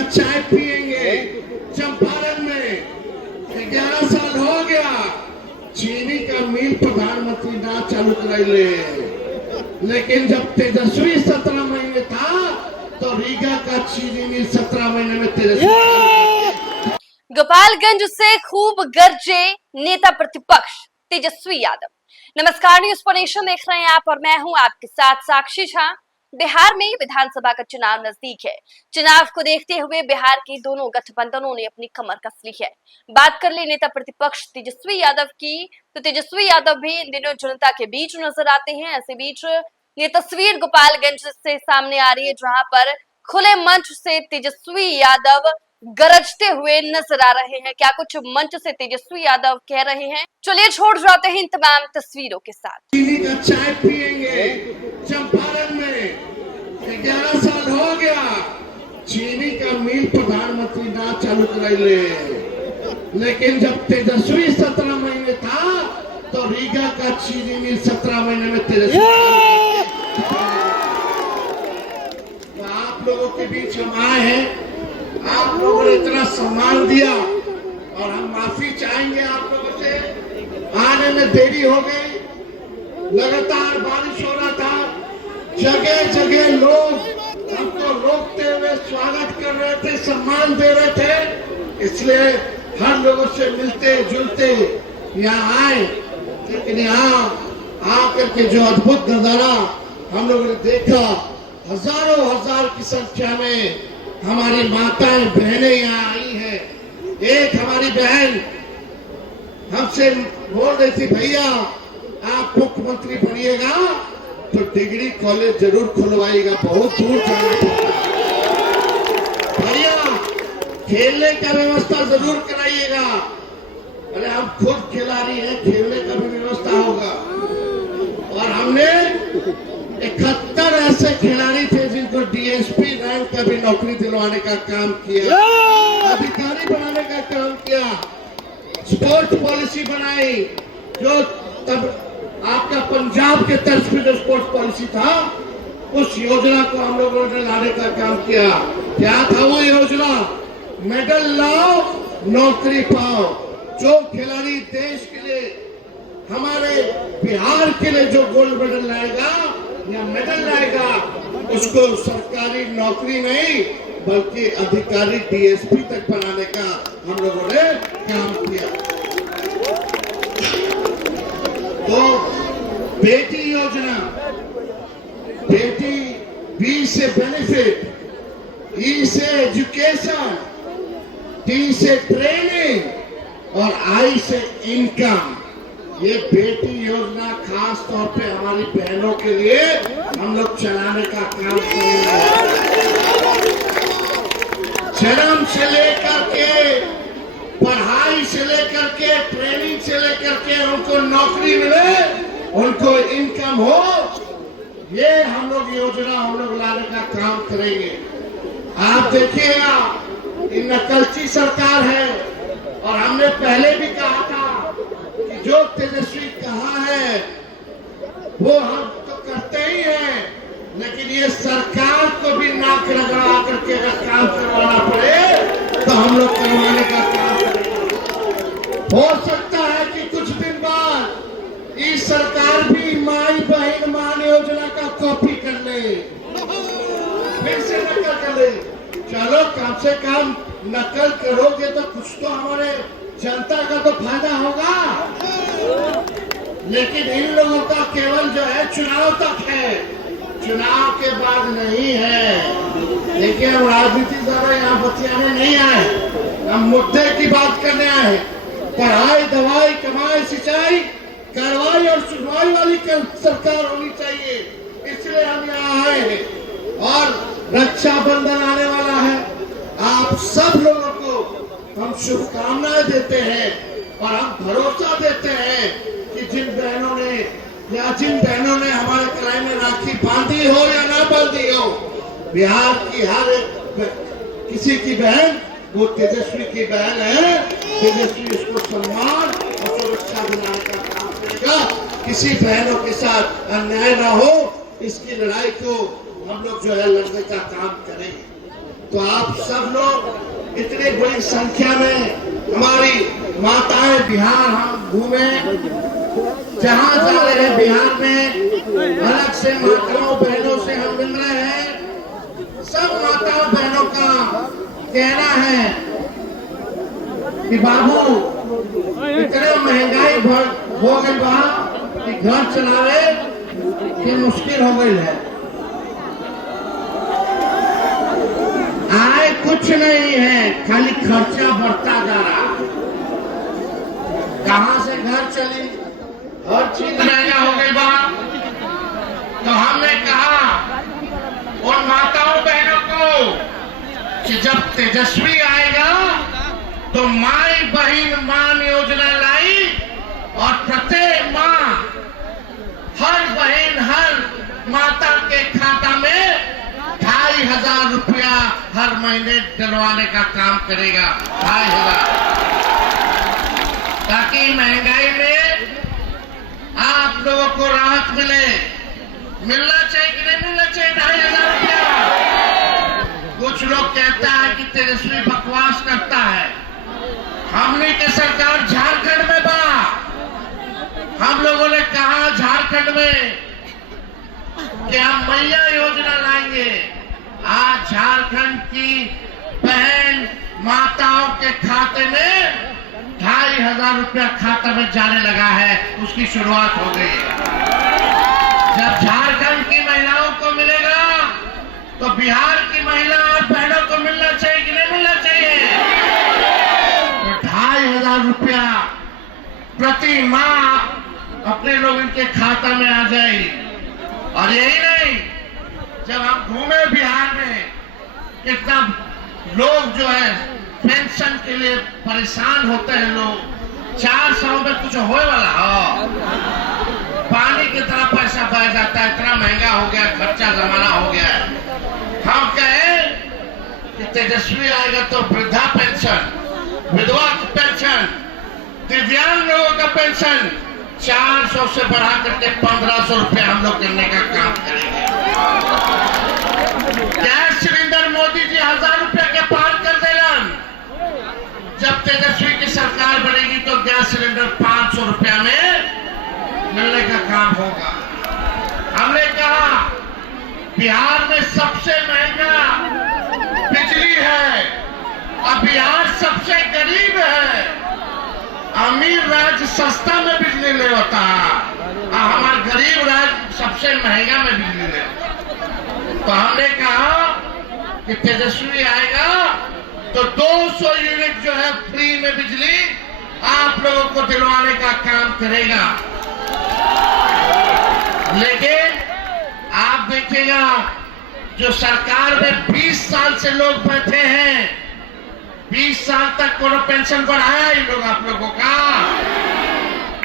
का चाय पिएंगे। चंपारण में 11 साल हो गया चीनी का मिल प्रधानमंत्री ना चालू कराइले, लेकिन जब तेजस्वी 17 महीने था तो रीगा का चीनी मिल 17 महीने में तेजस्वी। गोपालगंज से खूब गरजे नेता प्रतिपक्ष तेजस्वी यादव। नमस्कार, न्यूज फॉर नेशन देख रहे हैं आप और मैं हूं आपके साथ साक्षी झा। बिहार में विधानसभा का चुनाव नजदीक है। चुनाव को देखते हुए बिहार के दोनों गठबंधनों ने अपनी कमर कस ली है। बात कर ले नेता प्रतिपक्ष तेजस्वी यादव की, तो तेजस्वी यादव भी इन दिनों जनता के बीच नजर आते हैं। ऐसे बीच ये तस्वीर गोपालगंज से सामने आ रही है, जहां पर खुले मंच से तेजस्वी यादव गरजते हुए नजर आ रहे हैं। क्या कुछ मंच से तेजस्वी यादव कह रहे हैं, चलिए छोड़ जाते हैं इन तमाम तस्वीरों के साथ। चीनी का चाय पिएंगे। चंपारण में 11 साल हो गया चीनी का मिल प्रधानमंत्री ना चालू कराइले, लेकिन जब तेजस्वी 17 महीने था तो रीगा का चीनी मिल 17 महीने में तेजस्वी। तो आप लोगों के बीच हम आए हैं, आप लोगों ने इतना सम्मान दिया और हम माफी चाहेंगे आप लोगों से। आने में देरी हो गई, लगातार बारिश हो रहा था, जगह जगह लोग हमको रोकते हुए स्वागत कर रहे थे, सम्मान दे रहे थे, इसलिए हर लोगों से मिलते जुलते यहाँ आए। लेकिन यहाँ आकर के जो अद्भुत नजारा हम लोगों ने देखा, हजारों हजार की संख्या में हमारी माताएं बहनें यहाँ आई हैं। एक हमारी बहन हमसे बोल रही थी, भैया आप मुख्यमंत्री बनिएगा तो डिग्री कॉलेज जरूर खुलवाइएगा, बहुत दूर जाना पड़ता है, भैया खेलने का व्यवस्था जरूर कराइएगा। अरे हम खुद खिलाड़ी हैं, खेलने का भी व्यवस्था होगा। और हमने 71 ऐसे खिलाड़ी थे जिनको डीएसपी रैंक का भी नौकरी दिलवाने का काम किया, अधिकारी बनाने का काम किया, स्पोर्ट्स पॉलिसी बनाई, जो तब आपका पंजाब के तर्ज पे जो स्पोर्ट्स पॉलिसी था उस योजना को हम लोगों ने लाने का काम किया। क्या था वो योजना? मेडल लाओ नौकरी पाओ। जो खिलाड़ी देश के लिए, हमारे बिहार के लिए जो गोल्ड मेडल लाएगा या मेडल लाएगा, उसको सरकारी नौकरी नहीं बल्कि अधिकारी डीएसपी तक बनाने का हम लोगों ने काम किया। तो बेटी योजना, बेटी बी से बेनिफिट, ई से एजुकेशन, टी से ट्रेनिंग और आई से इनकम, ये बेटी योजना खास तौर पे हमारी बहनों के लिए हम लोग चलाने का काम करेंगे। जन्म से लेकर के, पढ़ाई से लेकर के, ट्रेनिंग से लेकर के उनको नौकरी मिले, उनको इनकम हो, ये हम लोग योजना हम लोग लाने का काम करेंगे। आप देखिएगा ये नकलची सरकार है और हमने पहले भी कहा था कि जो तेजस्वी कहा है वो हम तो करते ही हैं, लेकिन ये सरकार को भी नाक रगड़ा करके अगर काम करवाना पड़े तो हम लोग करवाने का काम करेंगे। हो सकता है कि कुछ दिन बाद इस सरकार भी माई बहन मान योजना का कॉपी कर ले, फिर से नकल कर ले। चलो कम से कम नकल करोगे तो कुछ तो हमारे जनता का तो फायदा होगा, लेकिन इन लोगों का केवल जो है चुनाव तक है, चुनाव के बाद नहीं है। लेकिन हम राजनीति द्वारा यहाँ बतियाने नहीं आए, हम मुद्दे की बात करने आए। पढ़ाई, दवाई, कमाई, सिंचाई, कार्रवाई और सुनवाई वाली सरकार होनी चाहिए, इसलिए हम यहाँ आए हैं। और रक्षाबंधन आने वाला है, आप सब लोगों को हम शुभकामनाएं देते हैं और हम भरोसा देते हैं कि जिन बहनों ने हमारे कलाई में राखी बांधी हो या ना बांधी हो, बिहार की हर एक किसी की बहन वो तेजस्वी की बहन है। तेजस्वी उसको सम्मान और सुरक्षा दिलाने का काम करेगा। किसी बहनों के साथ अन्याय ना हो, इसकी लड़ाई को हम लोग जो है लड़ने का काम करेंगे। तो आप सब लोग इतनी बड़ी संख्या में हमारी माताएं बिहार हम घूमे, जहां जा रहे हैं बिहार में अलग से माताओं बहनों से हम मिल रहे हैं। सब माताओं बहनों का कहना है कि बाबू इतने महंगाई हो गई बा कि घर चलावे कि मुश्किल हो गई है। आय कुछ नहीं है, खाली खर्चा बढ़ता जा रहा। कहां से घर चली, हर चीज महंगा हो गई बा। तो हमने कहा उन माताओं बहनों को कि जब तेजस्वी आएगा तो माई बहन मान योजना लाई और प्रत्येक माँ हर बहन हर माता के खाता में 2,500 रुपया हर महीने डलवाने का काम करेगा। 2,500, ताकि महंगाई में आप लोगों को राहत मिले। मिलना चाहिए कि नहीं मिलना चाहिए 2,500 रुपया? कुछ लोग कहता है कि तेजस्वी बकवास करता है। हमने के सरकार झारखंड में बा, हम लोगों ने कहा झारखंड में कि हम मैया योजना लाएंगे। आज झारखंड की बहन माताओं के खाते में 2,500 रुपया खाता में जाने लगा है, उसकी शुरुआत हो गई है। जब झारखंड की महिलाओं को मिलेगा तो बिहार की महिला और बहनों को मिलना चाहिए कि नहीं मिलना चाहिए? तो 2,500 रुपया प्रति माह अपने लोगों के खाता में आ जाएगी। और यही नहीं, जब हम घूमे बिहार में कितना लोग जो है पेंशन के लिए परेशान होते हैं। लोग 400 में कुछ होए वाला हो, पानी की तरह पैसा बह जाता है। इतना महंगा हो गया, खर्चा जमाना हो गया। हम कहे कि तेजस्वी आएगा तो वृद्धा पेंशन, विधवा पेंशन, दिव्यांग लोगों का पेंशन 400 से बढ़ा करके 1,500 रुपया हम लोग करने का काम करेंगे। गैस सिलेंडर मोदी जी 1,000 रुपया के पार कर देगा। जब तेजस्वी की सरकार बनेगी तो गैस सिलेंडर 500 रुपया में मिलने का काम होगा। हमने कहा बिहार में सबसे महंगा बिजली है और बिहार सबसे गरीब है। अमीर राज्य सस्ता में बिजली ले होता और हमारा गरीब राज्य सबसे महंगा में बिजली ले होता। तो हमने कहा कि तेजस्वी आएगा तो 200 यूनिट जो है फ्री में बिजली आप लोगों को दिलवाने का काम करेगा। लेकिन आप देखिएगा जो सरकार में 20 साल से लोग बैठे हैं, 20 साल तक कोनो पेंशन बढ़ाया इन लोग आप लोगों का।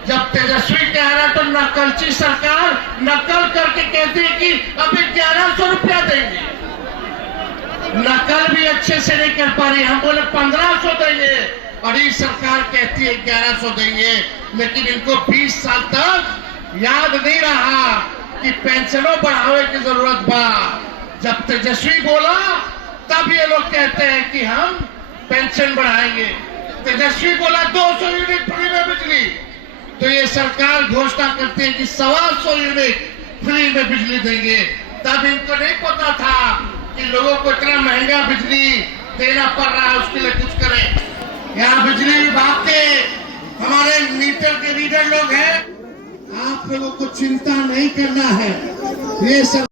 जब तेजस्वी कह रहा तो नकलची सरकार नकल करके कहती है कि अभी 1,100 रुपया देंगे। नकल भी अच्छे से नहीं कर पा रही। हम बोले 1,500 देंगे और ये सरकार कहती है 1,100 देंगे। लेकिन इनको 20 साल तक याद नहीं रहा कि पेंशनों बढ़ावे की जरूरत बा। जब तेजस्वी बोला तब ये लोग कहते हैं कि हम पेंशन बढ़ाएंगे। तेजस्वी बोला 200 यूनिट फ्री में बिजली, तो ये सरकार घोषणा करती है कि 125 यूनिट फ्री में बिजली देंगे। तब इनको नहीं पता था कि लोगों को इतना महंगा बिजली देना पड़ रहा है, उसके लिए कुछ करें। यहाँ बिजली विभाग के हमारे मीटर के रीडर लोग हैं, आप लोगों को चिंता नहीं करना है। ये सब